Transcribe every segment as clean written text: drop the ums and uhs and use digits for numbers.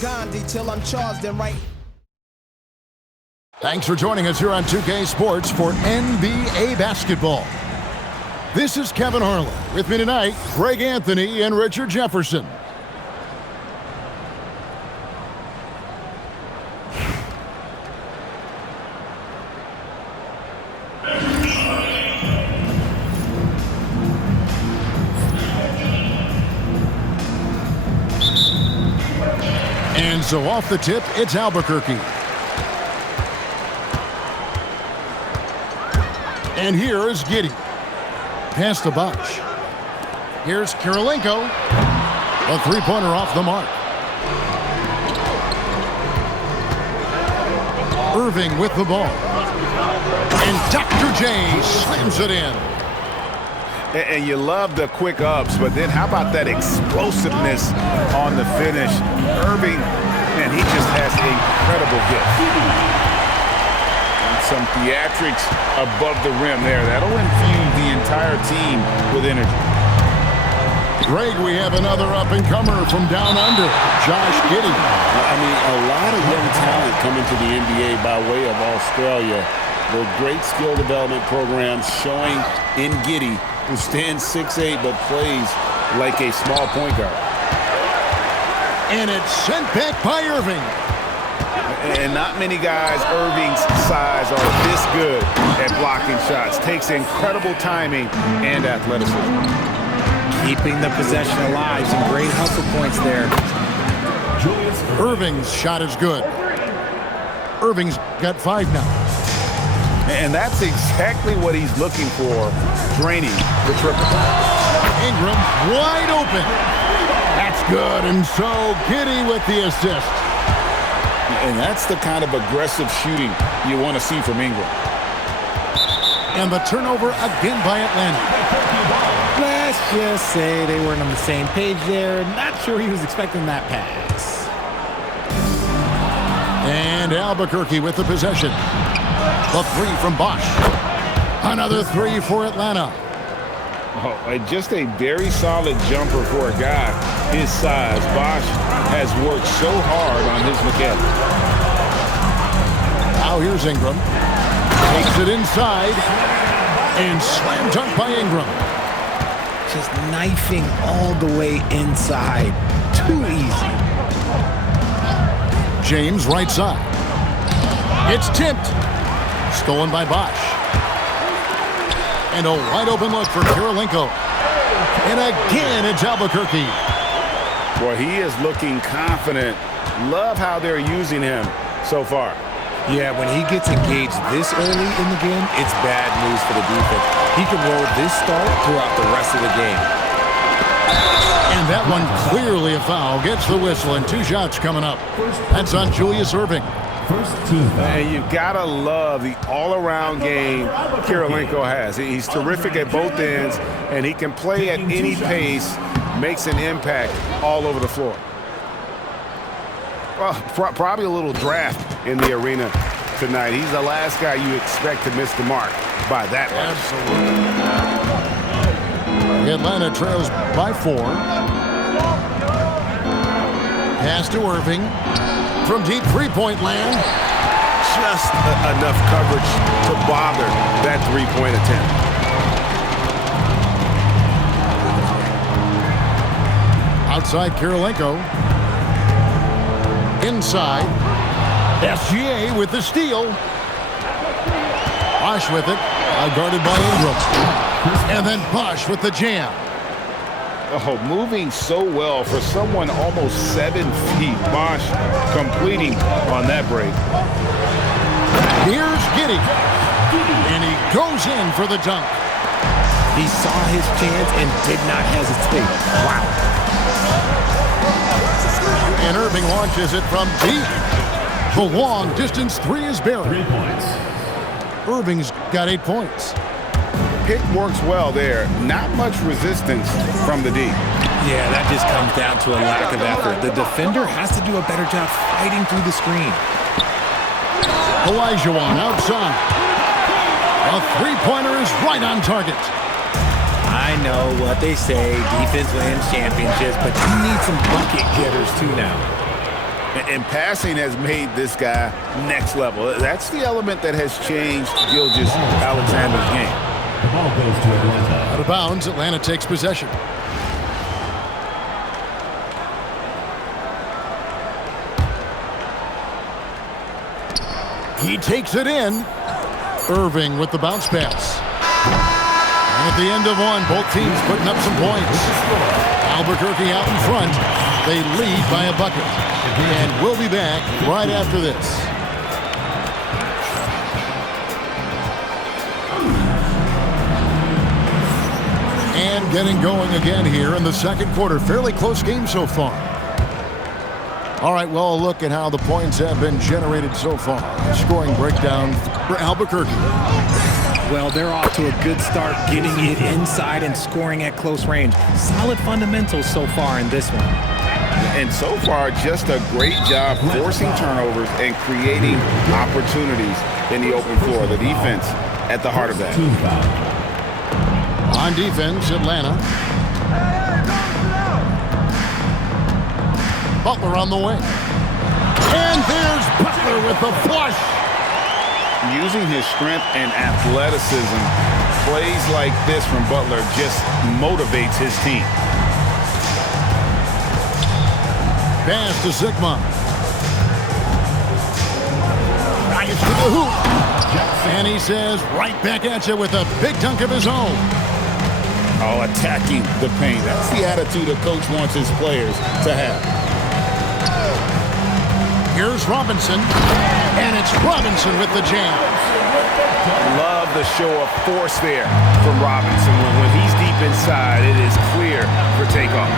Gandhi till I'm charged and right. Thanks for joining us here on 2K Sports for NBA basketball. This is Kevin Harlan. With me tonight, Greg Anthony and Richard Jefferson. And so off the tip, it's Albuquerque. And here is Giddey. Pass to Bosh. Here's Kirilenko. A three-pointer off the mark. Irving with the ball. And Dr. J slams it in. And you love the quick ups, but then how about that explosiveness on the finish? Irving, man, he just has incredible gift. Some theatrics above the rim there. That'll infuse the entire team with energy. Greg, we have another up-and-comer from down under, Josh Giddey. I mean, a lot of young talent coming to the NBA by way of Australia. The great skill development programs showing in Giddey, who stands 6'8", but plays like a small point guard. And it's sent back by Irving. And not many guys Irving's size are this good at blocking shots. Takes incredible timing and athleticism. Keeping the possession alive. Some great hustle points there. Irving's shot is good. Irving's got 5 now. And that's exactly what he's looking for, draining the triple. Ingram wide open. That's good. And so Giddey with the assist. And that's the kind of aggressive shooting you want to see from Ingram. And the turnover again by Atlanta. Let's just say they weren't on the same page there. Not sure he was expecting that pass. And Albuquerque with the possession. The three from Bosh. Another three for Atlanta. Oh, just a very solid jumper for a guy his size. Bosh has worked so hard on his mechanics. Now here's Ingram. Takes it inside. And slam dunk by Ingram. Just knifing all the way inside. Too easy. James right side. It's tipped. Stolen by Bosh. And a wide open look for Kirilenko. And again, it's Albuquerque. Boy, he is looking confident. Love how they're using him so far. Yeah, when he gets engaged this early in the game, it's bad news for the defense. He can roll this start throughout the rest of the game. And that one clearly a foul. Gets the whistle, and 2 shots coming up. That's on Julius Irving. And you've got to love the all-around game Kirilenko has. He's terrific at both ends, and he can play at any pace, makes an impact all over the floor. Well, probably a little draft in the arena tonight. He's the last guy you expect to miss the mark by that much. Absolutely. Atlanta trails by 4. Pass to Irving. From deep three-point land. Just enough coverage to bother that three-point attempt. Outside Kirilenko. Inside. SGA with the steal. Bosh with it. Guarded by Ingram. And then Bosh with the jam. Oh, moving so well for someone almost 7 feet. Bosh completing on that break. Here's Giddey. And he goes in for the dunk. He saw his chance and did not hesitate. Wow. And Irving launches it from deep. The long distance 3 is buried. 3 points. Irving's got 8 points. Pick works well there. Not much resistance from the D. Yeah, that just comes down to a lack of effort. The defender has to do a better job fighting through the screen. Olajuwon outside. A three-pointer is right on target. I know what they say, defense wins championships, but you need some bucket getters too now. And passing has made this guy next level. That's the element that has changed Gilgeous-Alexander's game. The ball goes to Atlanta. Out of bounds, Atlanta takes possession. He takes it in. Irving with the bounce pass. And at the end of one, both teams putting up some points. Albuquerque out in front. They lead by a bucket. And we'll be back right after this. And getting going again here in the second quarter. Fairly close game so far. All right, well, a look at how the points have been generated so far. Scoring breakdown for Albuquerque. Well, they're off to a good start getting it inside and scoring at close range. Solid fundamentals so far in this one. And so far, just a great job forcing turnovers and creating opportunities in the open floor. The defense at the heart of that. On defense, Atlanta. Butler on the wing. And there's Butler with the flush. Using his strength and athleticism, plays like this from Butler just motivates his team. Pass to Sigma. Nice to the hoop. And he says, right back at you with a big dunk of his own. Oh, attacking the paint. That's the attitude a coach wants his players to have. Here's Robinson, and it's Robinson with the jam. Love the show of force there from Robinson. When he's deep inside, it is clear for takeoff.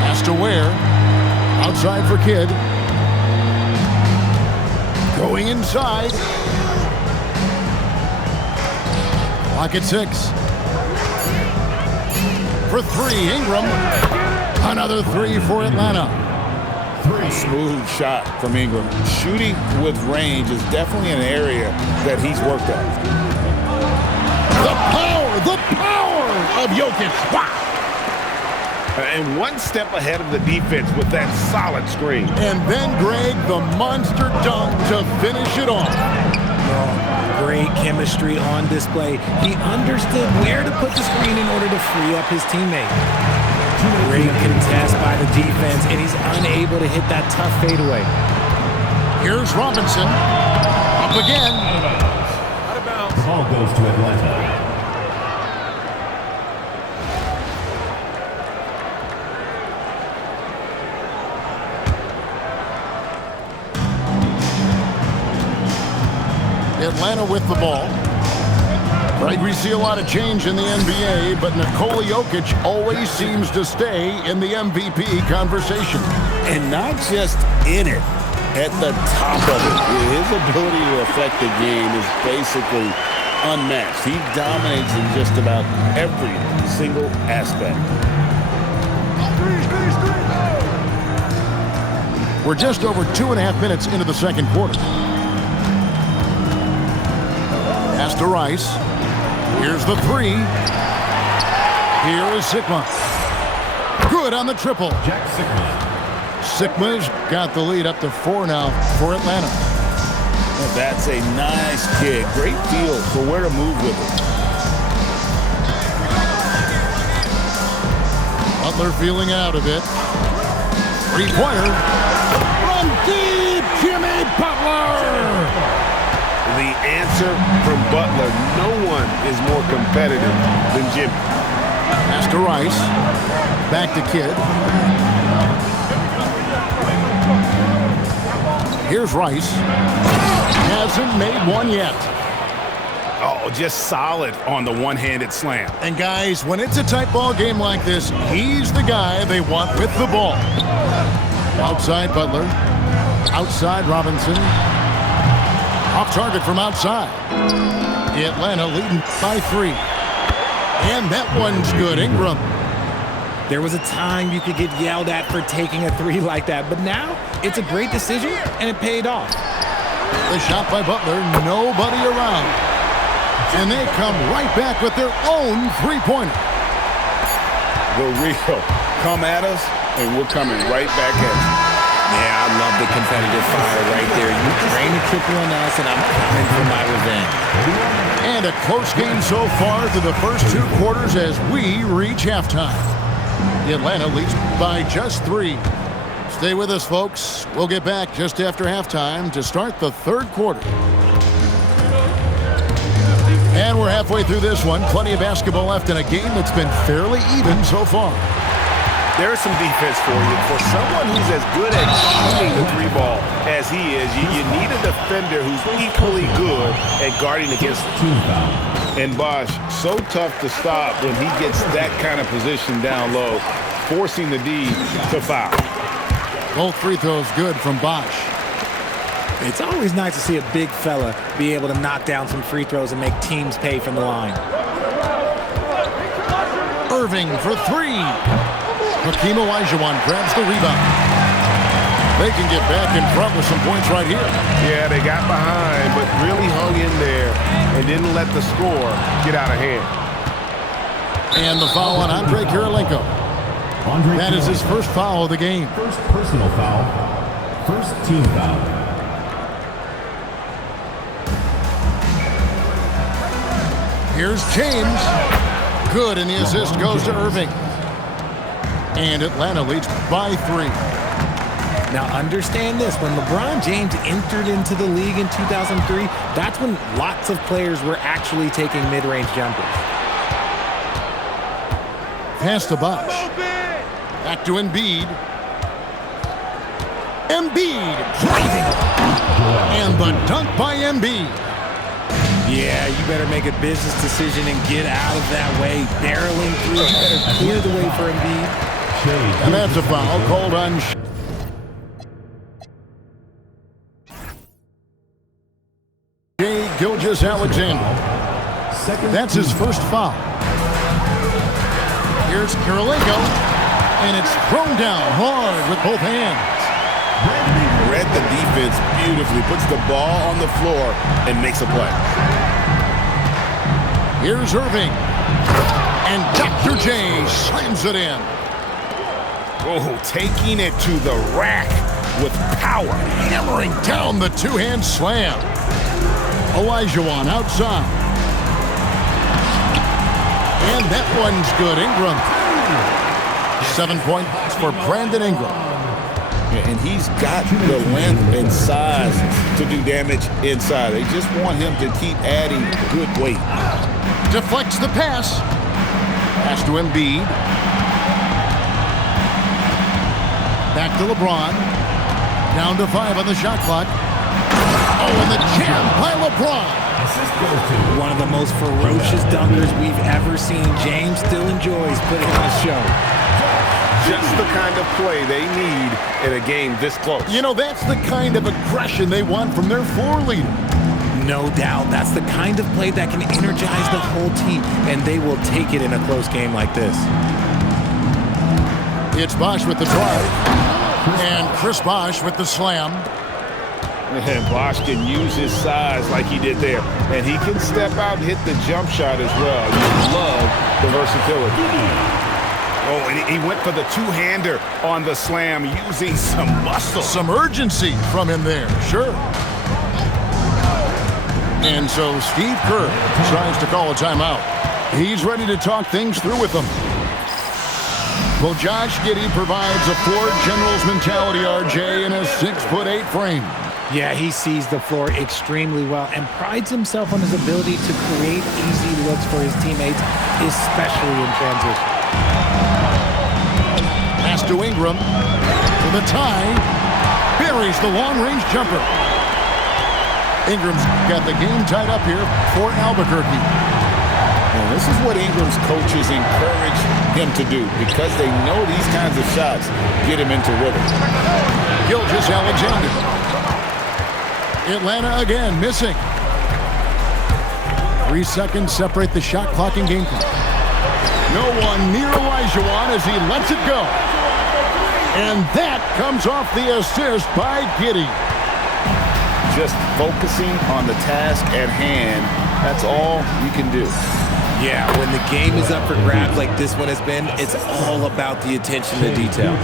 Pass to Ware. Outside for Kidd. Going inside. Clock at 6. For 3, Ingram. Another 3 for Atlanta. Smooth shot from Ingram. Shooting with range is definitely an area that he's worked on. The power of Jokic. Wow. And one step ahead of the defense with that solid screen. And then Greg, the monster dunk to finish it off. Oh, great chemistry on display. He understood where to put the screen in order to free up his teammate. Great contest by the defense, and he's unable to hit that tough fadeaway. Here's Robinson. Up again. The ball goes to Atlanta. Atlanta with the ball. Right, we see a lot of change in the NBA, but Nikola Jokic always seems to stay in the MVP conversation. And not just in it, at the top of it. His ability to affect the game is basically unmatched. He dominates in just about every single aspect. We're just over 2.5 minutes into the second quarter. Pass to Rice. Here's the 3. Here is Sigma. Good on the triple. Jack Sigma. Sigma's got the lead up to 4 now for Atlanta. That's a nice kick. Great feel for where to move with it. Butler feeling out of it. 3-pointer. From deep, Jimmy Butler. The answer from Butler, no one is more competitive than Jimmy. Pass to Rice. Back to Kidd. Here's Rice. Hasn't made one yet. Oh, just solid on the one-handed slam. And guys, when it's a tight ball game like this, he's the guy they want with the ball. Outside Butler. Outside Robinson. Off target from outside. Atlanta leading by 3. And that one's good. Ingram. There was a time you could get yelled at for taking a 3 like that, but now it's a great decision, and it paid off. The shot by Butler, nobody around. And they come right back with their own 3-pointer. The Rio, come at us, and we're coming right back at you. Yeah, I love the competitive fire right there. You drain a triple on us, and I'm coming for my revenge. And a close game so far through the first 2 quarters as we reach halftime. Atlanta leads by just 3. Stay with us, folks. We'll get back just after halftime to start the 3rd quarter. And we're halfway through this one. Plenty of basketball left in a game that's been fairly even so far. There's some defense for you. For someone who's as good at shooting the 3 ball as he is, you need a defender who's equally good at guarding against it. And Bosh, so tough to stop when he gets that kind of position down low, forcing the D to foul. Both free throws good from Bosh. It's always nice to see a big fella be able to knock down some free throws and make teams pay from the line. Irving for 3. Hakeem Olajuwon grabs the rebound. They can get back in front with some points right here. Yeah, they got behind, but really hung in there and didn't let the score get out of hand. And the foul on Andre Kirilenko. That is his first foul of the game. First personal foul. First team foul. Here's James. Good, and the assist goes to Irving. And Atlanta leads by 3. Now understand this, when LeBron James entered into the league in 2003, that's when lots of players were actually taking mid-range jumpers. Pass to Bosh. Back to Embiid. Embiid driving. And the dunk by Embiid. Yeah, you better make a business decision and get out of that way. Barreling through, you better clear the way for Embiid. And that's a foul called on Shai Gilgeous-Alexander. That's his first foul. Here's Kirilenko, and it's thrown down hard with both hands. Read the defense beautifully, puts the ball on the floor and makes a play. Here's Irving, and Dr. J slams it in. Oh, taking it to the rack with power. Hammering down the 2-hand slam. Olajuwon outside. And that one's good. Ingram. 7 points for Brandon Ingram. Yeah, and he's got the length and size to do damage inside. They just want him to keep adding good weight. Deflects the pass. Pass to Embiid. Back to LeBron. Down to 5 on the shot clock. Oh, and the jam by LeBron. One of the most ferocious dunkers we've ever seen. James still enjoys putting on a show. Just the kind of play they need in a game this close. You know, that's the kind of aggression they want from their floor leader. No doubt. That's the kind of play that can energize the whole team, and they will take it in a close game like this. It's Bosh with the drive, and Chris Bosh with the slam. And Bosh can use his size like he did there. And he can step out and hit the jump shot as well. You love the versatility. Oh, and he went for the 2-hander on the slam using some muscle. Some urgency from him there, sure. And so Steve Kerr tries to call a timeout. He's ready to talk things through with them. Well, Josh Giddey provides a floor general's mentality, RJ, in a 6'8" frame. Yeah, he sees the floor extremely well and prides himself on his ability to create easy looks for his teammates, especially in transition. Pass to Ingram. For the tie. Buries the long-range jumper. Ingram's got the game tied up here for Albuquerque. And this is what Ingram's coaches encourage him to do because they know these kinds of shots get him into rhythm. Gilgeous-Alexander. Atlanta again missing. 3 seconds separate the shot clock and game clock. No one near Olajuwon as he lets it go. And that comes off the assist by Giddey. Just focusing on the task at hand, that's all you can do. Yeah, when the game is up for grabs like this one has been, it's all about the attention to detail.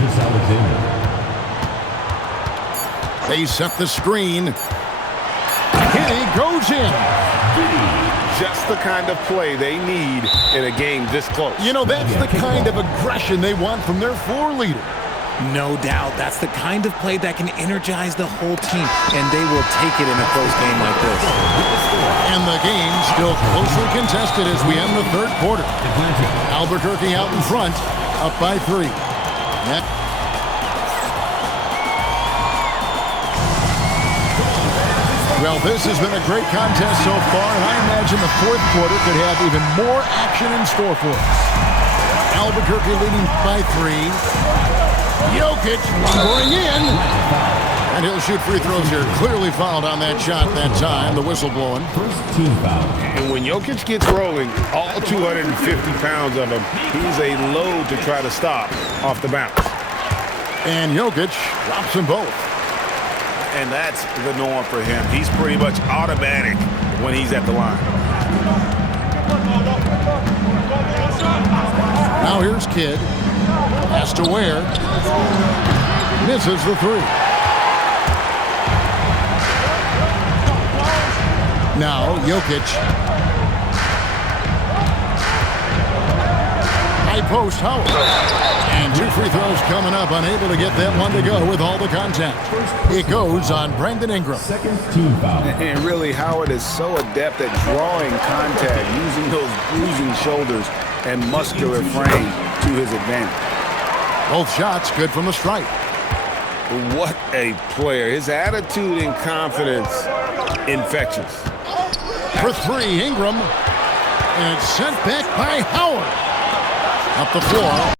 They set the screen. Giddey goes in. Just the kind of play they need in a game this close. You know, that's the kind of aggression they want from their floor leader. No doubt. That's the kind of play that can energize the whole team, and they will take it in a close game like this. And the game still closely contested as we end the third quarter. Albuquerque out in front, up by 3. Well, this has been a great contest so far, and I imagine the fourth quarter could have even more action in store for us. Albuquerque leading by 3. Jokic going in. And he'll shoot free throws here. Clearly fouled on that shot that time. The whistle blowing. First team foul. And when Jokic gets rolling, all 250 pounds of him, he's a load to try to stop off the bounce. And Jokic drops them both. And that's the norm for him. He's pretty much automatic when he's at the line. Now here's Kidd. Has to Ware. Misses the 3. Now Jokic. High post Howard. And 2 free throws coming up. Unable to get that one to go with all the contact. It goes on Brandon Ingram. Second team foul. And really, Howard is so adept at drawing contact, using those bruising shoulders and muscular frame to his advantage. Both shots good from the stripe. What a player. His attitude and confidence, infectious. For 3, Ingram. And it's sent back by Howard. Up the floor.